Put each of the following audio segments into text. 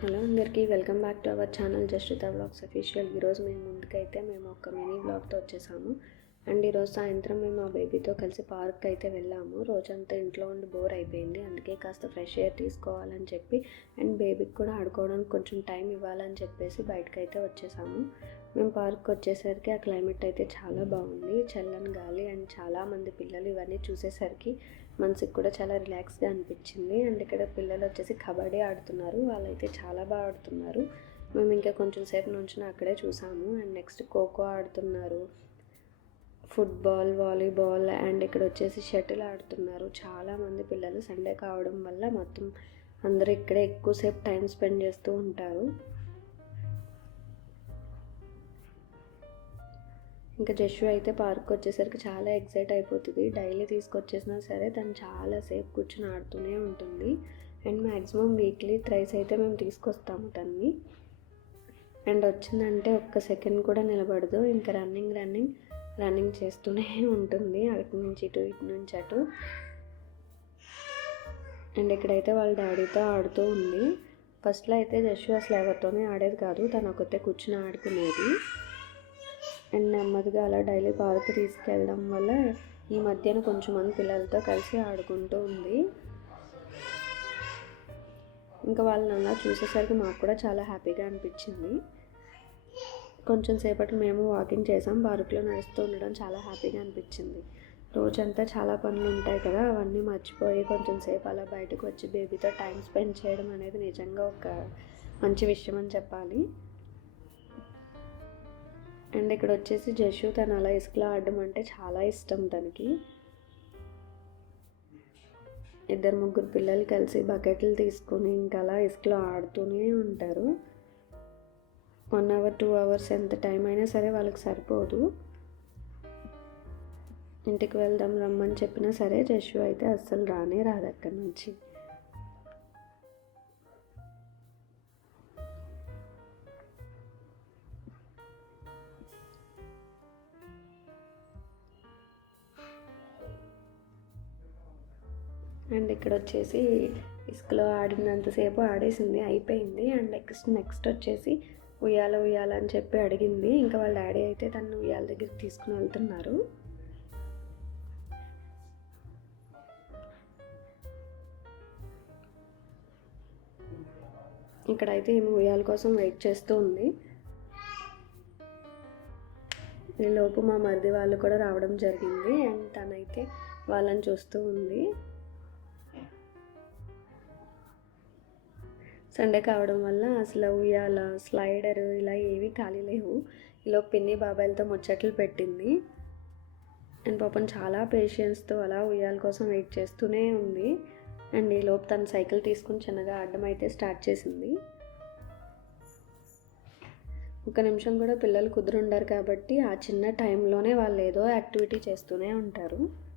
Hello అందరికీ welcome back to our channel Jashitha blogs official. ఈరోజు మేము ముందుకైతే మేము ఒక మినీ బ్లాగ్తో వచ్చేసాము. అండ్ ఈరోజు సాయంత్రం మేము మా బేబీతో కలిసి పార్క్ అయితే వెళ్ళాము. రోజంతా ఇంట్లో ఉండి బోర్ అయిపోయింది. అందుకే కాస్త ఫ్రెష్ ఎయిర్ తీసుకోవాలని చెప్పి అండ్ బేబీకి కూడా ఆడుకోవడానికి కొంచెం టైం ఇవ్వాలని చెప్పేసి బయటకు అయితే వచ్చేసాము. మేము పార్క్ వచ్చేసరికి ఆ క్లైమేట్ అయితే చాలా బాగుంది. చల్లని గాలి అండ్ చాలామంది పిల్లలు ఇవన్నీ చూసేసరికి మనసుకి కూడా చాలా రిలాక్స్గా అనిపించింది. అండ్ ఇక్కడ పిల్లలు వచ్చేసి కబడ్డీ ఆడుతున్నారు. వాళ్ళైతే చాలా బాగా ఆడుతున్నారు. మేము ఇంకా కొంచెం సేపు నుంచి అక్కడే చూసాము. అండ్ నెక్స్ట్ ఖోఖో ఆడుతున్నారు. ఫుట్బాల్ వాలీబాల్ అండ్ ఇక్కడ వచ్చేసి షటిల్ ఆడుతున్నారు. చాలామంది పిల్లలు సండే కావడం వల్ల మొత్తం అందరూ ఇక్కడే ఎక్కువసేపు టైం స్పెండ్ చేస్తూ ఉంటారు. ఇంకా జషు అయితే పార్క్ వచ్చేసరికి చాలా ఎక్సైట్ అయిపోతుంది. డైలీ తీసుకొచ్చేసినా సరే తను చాలాసేపు కూర్చొని ఆడుతూనే ఉంటుంది. అండ్ మ్యాక్సిమం వీక్లీ థ్రైస్ అయితే మేము తీసుకొస్తాము తన్ని. అండ్ వచ్చిందంటే ఒక్క సెకండ్ కూడా నిలబడదు. ఇంకా రన్నింగ్ రన్నింగ్ రన్నింగ్ చేస్తూనే ఉంటుంది. అటు నుంచి ఇటు ఇటు నుంచి అటు. అండ్ ఇక్కడైతే వాళ్ళ డాడీతో ఆడుతూ ఉంది. ఫస్ట్లో అయితే జషు అసలు ఎవరితోనే ఆడేది కాదు. తను ఒకతే కూర్చుని ఆడుకునేది. అండ్ నెమ్మదిగా అలా డైలీ పార్క్ తీసుకెళ్ళడం వల్ల ఈ మధ్యన కొంచెం మంది పిల్లలతో కలిసి ఆడుకుంటూ ఉంది. ఇంకా వాళ్ళని అలా చూసేసరికి మాకు కూడా చాలా హ్యాపీగా అనిపించింది. కొంచెం సేపటి మేము వాకింగ్ చేసాం. పార్కులో నడుస్తూ ఉండడం చాలా హ్యాపీగా అనిపించింది. రోజంతా చాలా పనులు ఉంటాయి కదా అవన్నీ మర్చిపోయి కొంచెం సేపు అలా బయటకు వచ్చి బేబీతో టైం స్పెండ్ చేయడం అనేది నిజంగా ఒక మంచి విషయం అని చెప్పాలి. అండ్ ఇక్కడ వచ్చేసి జషు తను అలా ఇసుకలో ఆడడం అంటే చాలా ఇష్టం తనకి. ఇద్దరు ముగ్గురు పిల్లలు కలిసి బకెట్లు తీసుకొని ఇంకా అలా ఇసుకలో ఆడుతూనే ఉంటారు. వన్ అవర్ టూ అవర్స్ ఎంత టైం అయినా సరే వాళ్ళకి సరిపోదు. ఇంటికి వెళ్దాం రమ్మని చెప్పినా సరే జషు అయితే అస్సలు రానే రాదు అక్కడి నుంచి. అండ్ ఇక్కడ వచ్చేసి ఇసుకలో ఆడినంతసేపు ఆడేసింది అయిపోయింది. అండ్ నెక్స్ట్ నెక్స్ట్ వచ్చేసి ఉయ్యాల ఉయ్యాల అని చెప్పి అడిగింది. ఇంకా వాళ్ళ డాడీ అయితే తను ఉయ్యాల దగ్గరికి తీసుకుని వెళ్తున్నారు. ఇక్కడైతే ఈమె ఉయ్యాల కోసం వెయిట్ చేస్తూ ఉంది. లోపు మా మరిది వాళ్ళు కూడా రావడం జరిగింది. అండ్ తనైతే వాళ్ళని చూస్తూ ఉంది. సండే కావడం వల్ల అసలు ఉయ్యాల స్లైడర్ ఇలా ఏవి ఖాళీ లేవు. ఇలా పిన్ని బాబాయిలతో ముచ్చట్లు పెట్టింది. అండ్ పాపం చాలా పేషెన్స్తో అలా ఉయ్యాల కోసం వెయిట్ చేస్తూనే ఉంది. అండ్ ఈ లోపు తను సైకిల్ తీసుకుని చిన్నగా ఆడడం అయితే స్టార్ట్ చేసింది. ఒక నిమిషం కూడా పిల్లలు కుదురుండరు కాబట్టి ఆ చిన్న టైంలోనే వాళ్ళు ఏదో యాక్టివిటీ చేస్తూనే ఉంటారు.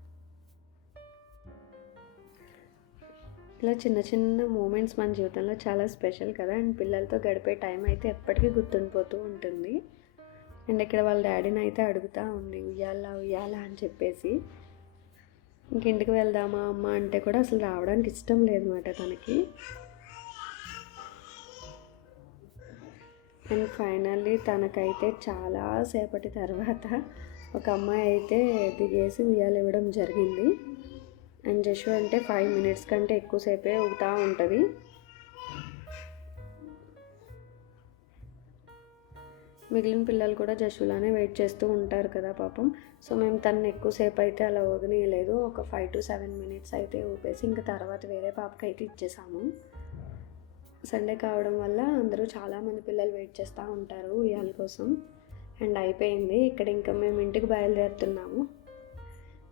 ఇలా చిన్న చిన్న మూమెంట్స్ మన జీవితంలో చాలా స్పెషల్ కదా. అండ్ పిల్లలతో గడిపే టైం అయితే ఎప్పటికీ గుర్తుండిపోతూ ఉంటుంది. అండ్ ఇక్కడ వాళ్ళ డాడీని అయితే అడుగుతూ ఉంది ఉయ్యాలా ఉయ్యాలా? అని చెప్పేసి. ఇంక ఇంటికి వెళ్దామా అమ్మ అంటే కూడా అసలు రావడానికి ఇష్టం లేదన్నమాట తనకి. అండ్ ఫైనల్లీ తనకైతే చాలా సేపటి తర్వాత ఒక అమ్మాయి అయితే దిగేసి ఉయ్యాలు ఇవ్వడం జరిగింది. అండ్ జషు అంటే ఫైవ్ మినిట్స్ కంటే ఎక్కువసేపే ఊగుతూ ఉంటుంది. మిగిలిన పిల్లలు కూడా జషులానే వెయిట్ చేస్తూ ఉంటారు కదా పాపం. సో మేము తనని ఎక్కువసేపు అయితే అలా వదిలేయలేదు ఒక ఫైవ్ టు సెవెన్ మినిట్స్ అయితే ఊపేసి ఇంకా తర్వాత వేరే పాపకి అయితే ఇచ్చేసాము. సండే కావడం వల్ల అందరూ చాలామంది పిల్లలు వెయిట్ చేస్తూ ఉంటారు ఉయ్యాల కోసం. అండ్ అయిపోయింది. ఇక్కడ ఇంకా మేము ఇంటికి బయలుదేరుతున్నాము.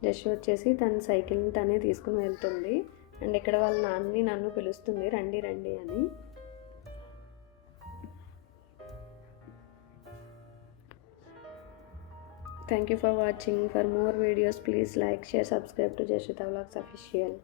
జస్ట్ వచ్చేసి తన సైకిల్ని తనే తీసుకుని వెళ్తుంది. అండ్ ఇక్కడ వాళ్ళ నాన్నని నన్ను పిలుస్తుంది రండి రండి అని. Thank you for watching for more videos please like share subscribe to Jashitha vlogs official